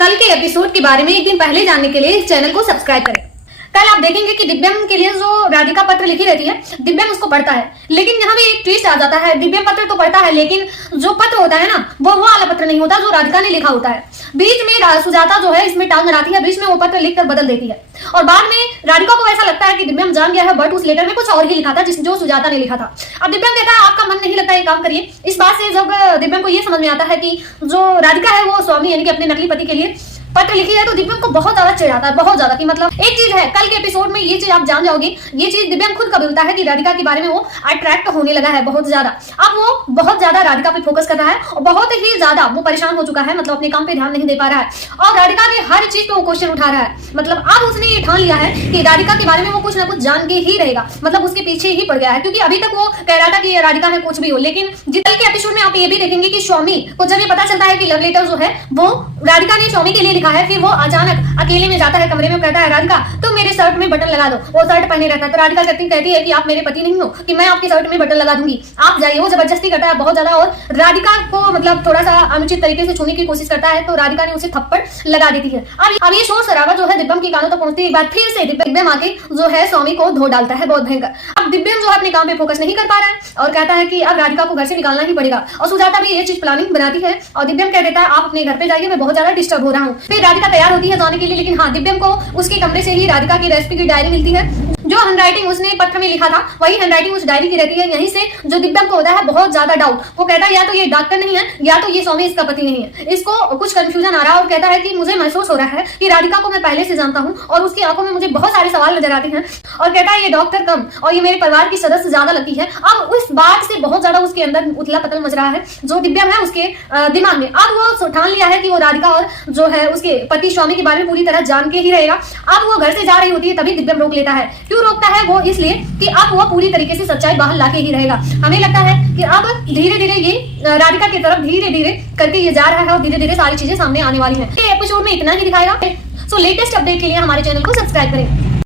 कल के एपिसोड के बारे में एक दिन पहले जानने के लिए इस चैनल को सब्सक्राइब करें। कल आप देखेंगे कि दिव्यम के लिए जो राधिका पत्र लिखी रहती है, दिव्यम उसको पढ़ता है, लेकिन यहाँ भी एक ट्विस्ट आ जाता है। दिव्यम पत्र तो पढ़ता है, लेकिन जो पत्र होता है ना, वो वाला पत्र नहीं होता जो राधिका ने लिखा होता है। बीच में सुजाता जो है इसमें टांग अड़ाती है, बीच में वो पत्र लिखकर बदल देती है और बाद में राधिका को ऐसा लगता है कि दिव्यम जान गया है, बट उस लेटर में कुछ और ही लिखा था जो सुजाता ने लिखा था। अब दिव्यम कहता है आपका मन नहीं लगता, ये काम करिए। इस बात से जब दिव्यम को ये समझ में आता है कि जो राधिका है वो स्वामी यानी कि अपने नकली पति के लिए पत्र लिखी है, तो दिव्यम को बहुत ज्यादा चिढ़ आता है, बहुत ज्यादा। कि मतलब एक चीज है, कल के एपिसोड में ये चीज आप जान जाओगे, ये चीज दिव्यम खुद कबूलता है कि राधिका के बारे में वो अट्रैक्ट होने लगा है बहुत ज्यादा। अब वो बहुत ज्यादा राधिका पे फोकस कर रहा है और बहुत ही ज्यादा वो परेशान हो चुका है, मतलब अपने काम पे ध्यान नहीं दे पा रहा है और राधिका की हर चीज पे वो क्वेश्चन उठा रहा है। मतलब अब उसने ये ठान लिया है कि राधिका के बारे में वो कुछ ना कुछ जान के ही रहेगा, मतलब उसके पीछे ही पड़ गया है, क्योंकि अभी तक वो कह रहा था कि राधिका है कुछ भी हो। लेकिन कल के एपिसोड में आप ये भी देखेंगे कि स्वामी को जब ये पता चलता है कि लव लेटर जो है वो राधिका ने स्वामी के लिए लिखा है, फिर वो अचानक अकेले में जाता है कमरे में, कहता है राधिका तो मेरे शर्ट में बटन लगा दो। वो शर्ट पहने रहता है तो राधिका कहती है कि आप मेरे पति नहीं हो कि मैं आपकी शर्ट में बटन लगा दूंगी, आप जाइए। वो जबरदस्ती करता है बहुत ज्यादा और राधिका को मतलब थोड़ा सा अनुचित तरीके से छूने की कोशिश करता है, तो राधिका ने उसे थप्पड़ लगा देती है। अब ये शोर शराबा जो है दिव्यम के कानों तक पहुंचती है। एक बार फिर से दिव्यम आके जो है स्वामी को धो डालता है, बहुत भयंकर। अब दिव्यम जो है अपने काम पे फोकस नहीं कर पा रहा है और कहता है कि अब राधिका को घर से निकालना ही पड़ेगा। और सुजाता भी ये चीज प्लानिंग बनाती है और दिव्यम कह देता है आप अपने घर पे जाइए, मैं बहुत ज्यादा डिस्टर्ब हो रहा हूँ। फिर राधिका तैयार होती है जाने के लिए, लेकिन हाँ, दिव्यम को उसके कमरे से ही राधिका की रेसिपी की डायरी मिलती है। जो हैंडराइटिंग उसने पत्र में लिखा था वही हैंडराइटिंग उस डायरी की रहती है। यहीं से जो दिव्यम को होता है बहुत ज्यादा डाउट, वो कहता है या तो ये डॉक्टर नहीं है या तो ये स्वामी इसका पति नहीं है। इसको कुछ कंफ्यूजन आ रहा है और कहता है कि मुझे महसूस हो रहा है कि राधिका को मैं पहले से जानता हूँ और उसकी आंखों में मुझे बहुत सारे सवाल नजर आते हैं, और कहता है ये डॉक्टर कम और ये मेरे परिवार की सदस्य ज्यादा लगती है। अब उस बात से बहुत ज्यादा उसके अंदर उथला पथल मच रहा है जो दिव्यम है उसके दिमाग में। अब वो ठान लिया है कि वो राधिका और जो है उसके पति स्वामी के बारे में पूरी तरह जान के ही रहेगा। अब वो घर से जा रही होती है, तभी दिव्यम रोक लेता है। क्यों रोकता है? वो इसलिए कि अब वो पूरी तरीके से सच्चाई बाहर लाके ही रहेगा। हमें लगता है कि अब धीरे धीरे ये राधिका की तरफ धीरे धीरे करके ये जा रहा है और धीरे धीरे सारी चीजें सामने आने वाली हैं। ये एपिसोड में इतना ही दिखाएगा। सो लेटेस्ट अपडेट के लिए हमारे चैनल को सब्सक्राइब करें।